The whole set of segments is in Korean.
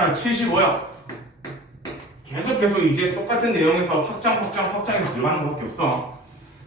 자, 75요. 계속 이제 똑같은 내용에서 확장해서 들어가는 것밖에 없어.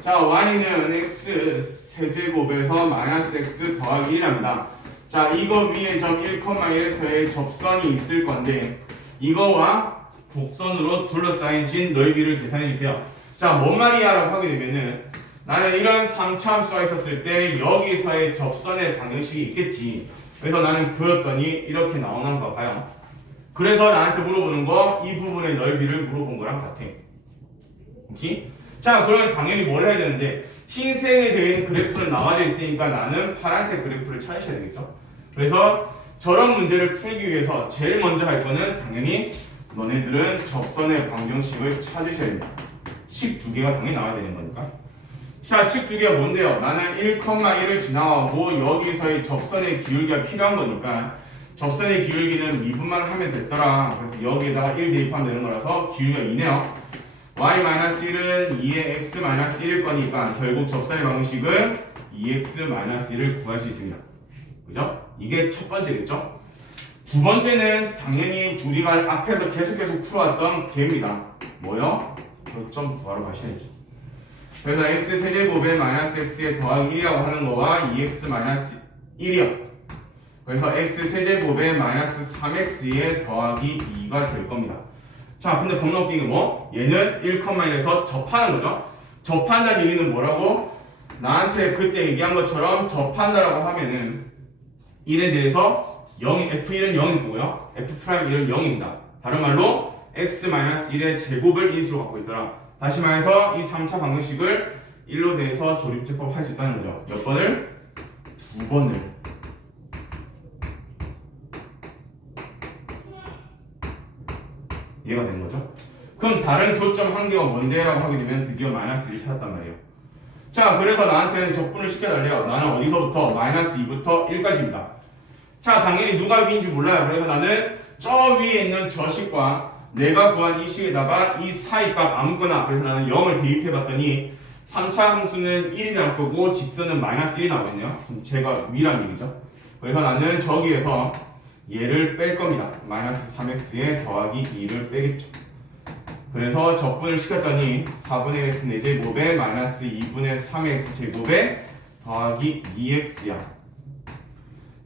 자, y는 x 세제곱에서 마이너스 x 더하기 1합니다. 자, 이거 위에 점 1,1에서의 접선이 있을 건데 이거와 곡선으로 둘러싸인 넓이를 계산해 주세요. 자, 뭔 말이야? 라고 하게 되면은 나는 이런 3차 함수가 있었을 때 여기서의 접선의 방정식이 있겠지. 그래서 나는 그렸더니 이렇게 나오는 거 봐요. 그래서 나한테 물어보는 거 이 부분의 넓이를 물어본 거랑 같아. 오케이? 자, 그러면 당연히 뭘 해야 되는데 흰색에 되어 있는 그래프는 나와져 있으니까 나는 파란색 그래프를 찾으셔야 되겠죠. 그래서 저런 문제를 풀기 위해서 제일 먼저 할 거는 당연히 너네들은 접선의 방정식을 찾으셔야 됩니다. 식 두 개가 당연히 나와야 되는 거니까. 자, 식 두 개가 뭔데요? 나는 1,1을 지나가고 여기서의 접선의 기울기가 필요한 거니까 접선의 기울기는 미분만 하면 됐더라. 그래서 여기에다가 1 대입하면 되는 거라서 기울기가 2네요. y-1은 2의 x-1일 거니까 결국 접선의 방정식은 2x-1을 구할 수 있습니다. 그죠? 이게 첫 번째겠죠? 두 번째는 당연히 우리가 앞에서 계속 풀어왔던 개입니다. 뭐요? 교점 구하러 가셔야죠. 그래서 x 세제곱에 마이너스 x에 더하기 1이라고 하는 거와 2x-1이요. 그래서 x 세제곱에 마이너스 3x에 더하기 2가 될 겁니다. 자, 근데 겁나 웃긴 게 뭐? 얘는 1,1에서 접하는 거죠. 접한다는 얘기는 뭐라고? 나한테 그때 얘기한 것처럼 접한다라고 하면은 1에 대해서 0, f1은 0일 거고요. f'1은 0입니다. 다른 말로 x-1의 제곱을 인수로 갖고 있더라. 다시 말해서 이 3차 방정식을 1로 대해서 조립제법 할 수 있다는 거죠. 몇 번을? 두 번을. 이해가 되는 거죠? 그럼 다른 교점 한 개가 뭔데? 라고 하게 되면 드디어 마이너스 1을 찾았단 말이에요. 자, 그래서 나한테는 적분을 시켜달래요. 나는 어디서부터? 마이너스 2부터 1까지입니다. 자, 당연히 누가 위인지 몰라요. 그래서 나는 저 위에 있는 저 식과 내가 구한 이 식에다가 이 사이 값 아무거나, 그래서 나는 0을 대입해봤더니 3차 함수는 1이 나올 거고 직선은 마이너스 1이 나오거든요. 그럼 제가 위란 얘기죠. 그래서 나는 저기에서 얘를 뺄 겁니다. 마이너스 3x에 더하기 2를 빼겠죠. 그래서 적분을 시켰더니 4분의 x 4제곱에 마이너스 2분의 3의 x 제곱에 더하기 2x야.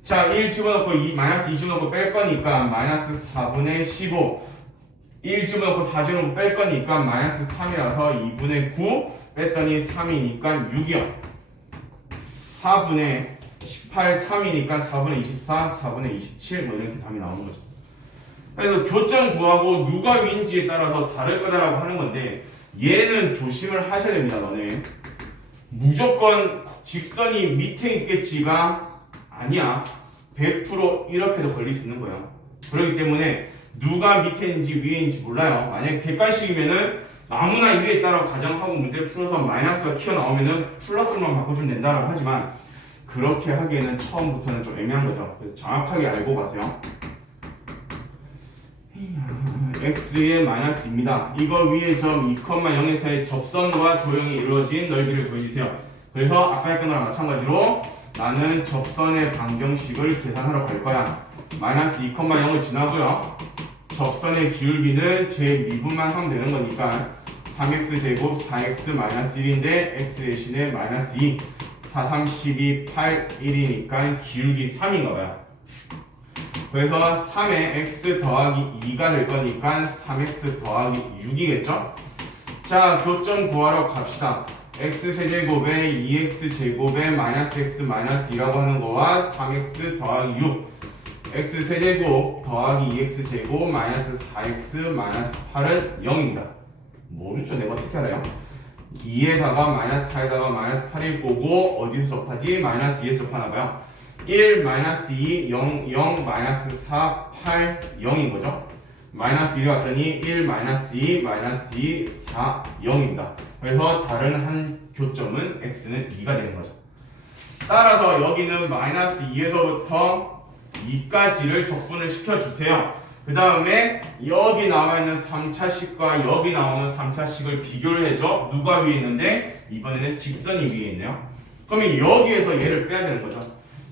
자, 1 집어넣고 마이너스 2 집어넣고 뺄 거니까 마이너스 4분의 15. 1 집어넣고 4 집어넣고 뺄 거니까 마이너스 3이라서 2분의 9 뺐더니 3이니까 6이요. 4분의 18, 3이니까 4분의 24, 4분의 27 뭐 이렇게 답이 나오는 거죠. 그래서 교점 구하고 누가 위인지에 따라서 다를 거다라고 하는 건데 얘는 조심을 하셔야 됩니다. 너네 무조건 직선이 밑에 있겠지가 아니야. 100% 이렇게도 걸릴 수 있는 거야. 그렇기 때문에 누가 밑에인지 위에인지 몰라요. 만약에 객관식이면은 아무나 위에 따라 가정하고 문제를 풀어서 마이너스가 튀어나오면은 플러스로만 바꿔주면 된다라고 하지만 그렇게 하기에는 처음부터는 좀 애매한 거죠. 그래서 정확하게 알고 가세요. x의 마이너스입니다. 이거 위에 점 2,0에서의 접선과 도형이 이루어진 넓이를 보여주세요. 그래서 아까 했던 거랑 마찬가지로 나는 접선의 방정식을 계산하러 갈 거야. 마이너스 2,0을 지나고요. 접선의 기울기는 제 미분만 하면 되는 거니까 3x 제곱 4x 마이너스 1인데 x 대신에 마이너스 2 4, 3, 12, 8, 1이니까 기울기 3인가 봐요. 그래서 3에 x 더하기 2가 될 거니까 3x 더하기 6이겠죠? 자, 교점 구하러 갑시다. x 세제곱에 2x 제곱에 마이너스 x 마이너스 2라고 하는 거와 3x 더하기 6 x 세제곱 더하기 2x 제곱 마이너스 4x 마이너스 8은 0입니다. 모르죠? 내가 어떻게 알아요? 2에다가 마이너스 4에다가 마이너스 8일 거고 어디서 접하지? 마이너스 2에서 접하나봐요. 1 마이너스 2 0 0 마이너스 4 8 0인 거죠. 마이너스 1을 왔더니 1 마이너스 2 마이너스 2 4 0입니다. 그래서 다른 한 교점은 x는 2가 되는 거죠. 따라서 여기는 마이너스 2에서부터 2까지를 적분을 시켜주세요. 그 다음에 여기 나와있는 3차식과 여기 나오는 3차식을 비교를 해줘. 누가 위에 있는데 이번에는 직선이 위에 있네요. 그러면 여기에서 얘를 빼야 되는 거죠.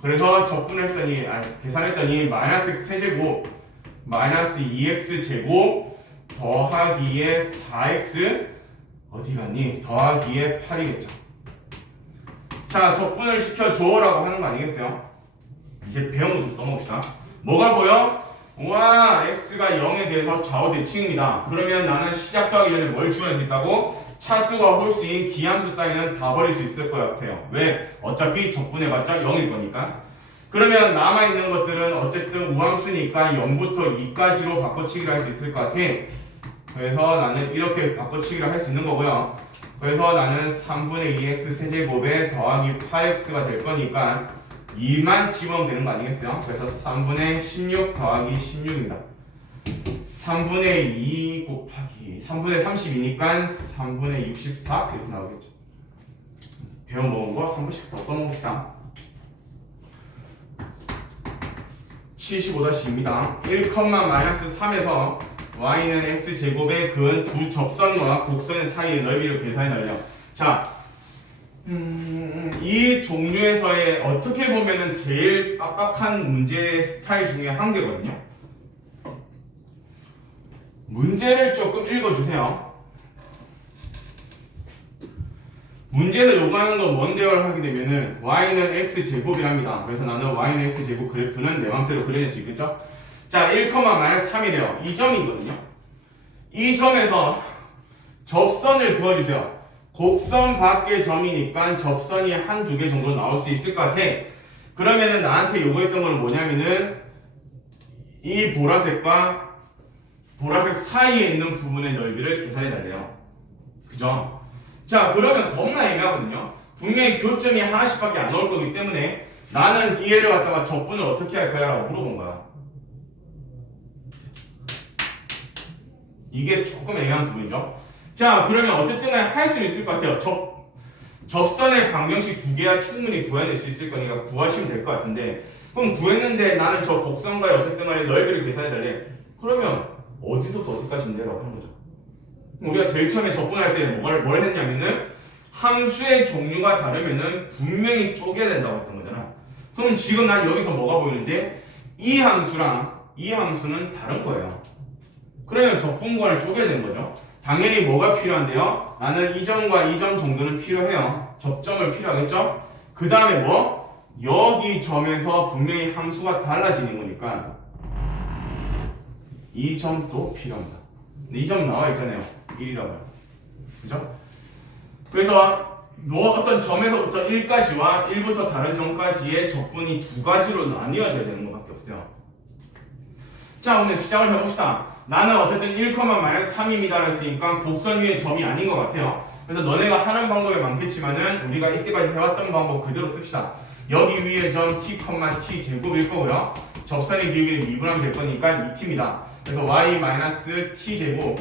그래서 적분을 했더니 계산했더니 마이너스 x 세제곱 마이너스 2x 제곱 더하기에 4x 어디 갔니? 더하기에 8이겠죠. 자, 적분을 시켜줘라고 하는 거 아니겠어요? 이제 배운 거 좀 써봅시다. 뭐가 보여? 와, x가 0에 대해서 좌우 대칭입니다. 그러면 나는 시작도 하기 전에 뭘 지원할 수 있다고? 차수와 홀수인 기함수 따위는 다 버릴 수 있을 것 같아요. 왜? 어차피 적분해봤자 0일 거니까. 그러면 남아있는 것들은 어쨌든 우함수니까 0부터 2까지로 바꿔치기를 할 수 있을 것 같아. 그래서 나는 이렇게 바꿔치기를 할 수 있는 거고요. 그래서 나는 3분의 2x 세제곱에 더하기 8x가 될 거니까 2만 집으면 되는 거 아니겠어요? 그래서 3분의 16 더하기 16입니다. 3분의 2 곱하기 3분의 32니까 3분의 64 이렇게 나오겠죠. 배워먹은 거 한 번씩 더 써먹읍시다. 75-2입니다. 1,-3에서 y는 x제곱의 근 두 접선과 곡선의 사이의 넓이를 계산해달래요. 자, 이 종류에서의 어떻게 보면은 제일 빡빡한 문제 스타일 중에 한 개거든요. 문제를 조금 읽어주세요. 문제에서 요구하는 거 원대어를 하게 되면은 y는 x제곱이랍니다. 그래서 나는 y는 x제곱 그래프는 내 맘대로 그려낼 수 있겠죠? 자, 1,-3이래요. 이 점이거든요. 이 점에서 접선을 그어주세요. 곡선 밖의 점이니까 접선이 한두 개 정도 나올 수 있을 것 같아. 그러면은 나한테 요구했던 건 뭐냐면은 이 보라색과 보라색 사이에 있는 부분의 넓이를 계산해 달래요. 그죠? 자, 그러면 겁나 애매하거든요. 분명히 교점이 하나씩밖에 안 나올 거기 때문에 나는 이 애를 갖다가 적분을 어떻게 할 거야? 라고 물어본 거야. 이게 조금 애매한 부분이죠. 자, 그러면 어쨌든 할 수 있을 것 같아요. 접선의 방정식 두 개야 충분히 구해낼 수 있을 거니까 구하시면 될 것 같은데, 그럼 구했는데 나는 저 곡선과의 어쨌든 간에 넓이를 계산해 달래. 그러면 어디서부터 어디까지인데? 라고 하는 거죠. 우리가 제일 처음에 접근할 때 뭘 했냐면은 함수의 종류가 다르면은 분명히 쪼개야 된다고 했던 거잖아. 그럼 지금 난 여기서 뭐가 보이는데 이 함수랑 이 함수는 다른 거예요. 그러면 적분권을 쪼개야 되는 거죠. 당연히 뭐가 필요한데요? 나는 이 점과 이 점 정도는 필요해요. 접점을 필요하겠죠? 그 다음에 뭐? 여기 점에서 분명히 함수가 달라지는 거니까 이 점도 필요합니다. 이 점 나와 있잖아요. 1이라고요. 그죠? 그래서 뭐 어떤 점에서부터 1까지와 1부터 다른 점까지의 적분이 두 가지로 나뉘어져야 되는 것밖에 없어요. 자, 오늘 시작을 해봅시다. 나는 어쨌든 1,-3입니다 했으니까 곡선 위에 점이 아닌 것 같아요. 그래서 너네가 하는 방법이 많겠지만은 우리가 이때까지 해왔던 방법 그대로 씁시다. 여기 위에 점 t, t 제곱일 거고요. 접선의 기울기는 미분하면 될 거니까 2t입니다. 그래서 y-t 제곱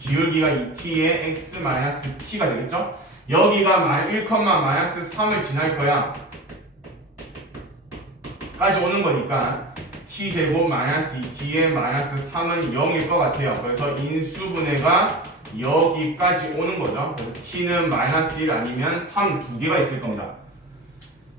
기울기가 2t에 x-t가 되겠죠? 여기가 1,-3을 지날 거야 까지 오는 거니까 t제곱 -2t에 -3은 0일 것 같아요. 그래서 인수분해가 여기까지 오는 거죠. 그래서 t는 -1 아니면 3 두 개가 있을 겁니다.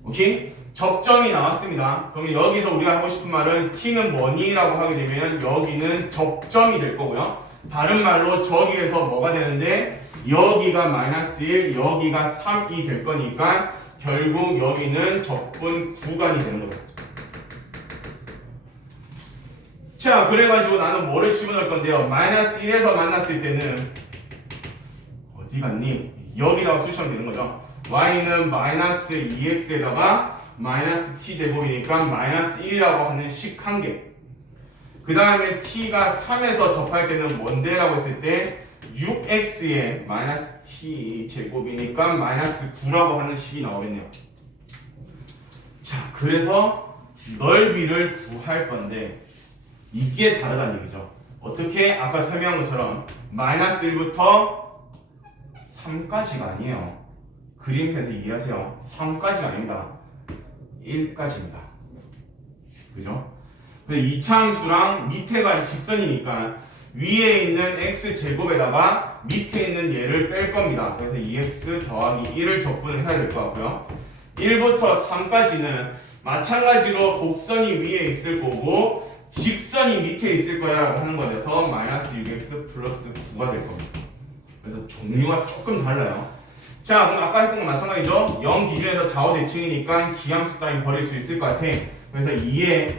오케이? 접점이 나왔습니다. 그러면 여기서 우리가 하고 싶은 말은 t는 뭐니? 라고 하게 되면 여기는 접점이 될 거고요. 다른 말로 저기에서 뭐가 되는데 여기가 -1, 여기가 3이 될 거니까 결국 여기는 적분 구간이 되는 거죠. 자, 그래가지고 나는 뭐를 집어넣을 건데요. -1에서 만났을 때는 어디 갔니? 여기다가 수시하면 되는 거죠. y는 -2x에다가 -t제곱이니까 -1이라고 하는 식 한 개. 그 다음에 t가 3에서 접할 때는 뭔데? 라고 했을 때 6x에 -t제곱이니까 -9라고 하는 식이 나오겠네요. 자, 그래서 넓이를 구할 건데 이게 다르다는 얘기죠. 어떻게? 아까 설명한 것처럼 -1부터 3까지가 아니에요. 그림에서 이해하세요. 3까지가 아닙니다. 1까지입니다. 그죠? 이차 함수랑 밑에가 직선이니까 위에 있는 x제곱에다가 밑에 있는 얘를 뺄 겁니다. 그래서 2x 더하기 1을 적분을 해야 될 것 같고요. 1부터 3까지는 마찬가지로 곡선이 위에 있을 거고 직선이 밑에 있을 거야 라고 하는 거라서 마이너스 6x 플러스 9가 될 겁니다. 그래서 종류가 조금 달라요. 자, 그럼 아까 했던 거 마찬가지죠. 0 기준에서 좌우 대칭이니까 기함수 따위 버릴 수 있을 것 같아. 그래서 2에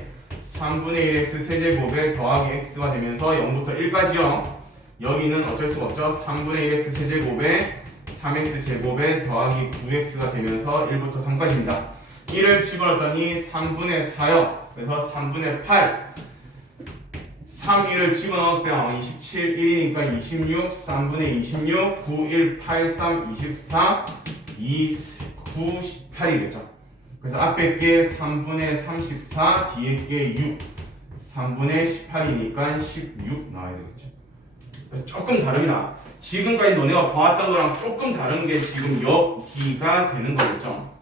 3분의 1x 세제곱에 더하기 x가 되면서 0부터 1까지요. 여기는 어쩔 수가 없죠. 3분의 1x 세제곱에 3x 제곱에 더하기 9x가 되면서 1부터 3까지입니다. 1을 집어넣었더니 3분의 4요. 그래서 3분의 8 3, 1을 집어넣었어요. 27, 1이니까 26, 3분의 26, 9, 1, 8, 3, 24, 2, 9, 18이겠죠. 그래서 앞에 게 3분의 34, 뒤에 게 6, 3분의 18이니까 16 나와야 되겠죠. 그래서 조금 다릅니다. 지금까지 너네가 봐왔던 거랑 조금 다른 게 지금 여기가 되는 거겠죠.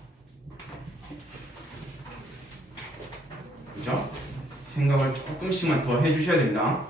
그죠? 생각을 조금씩만 더 해주셔야 됩니다.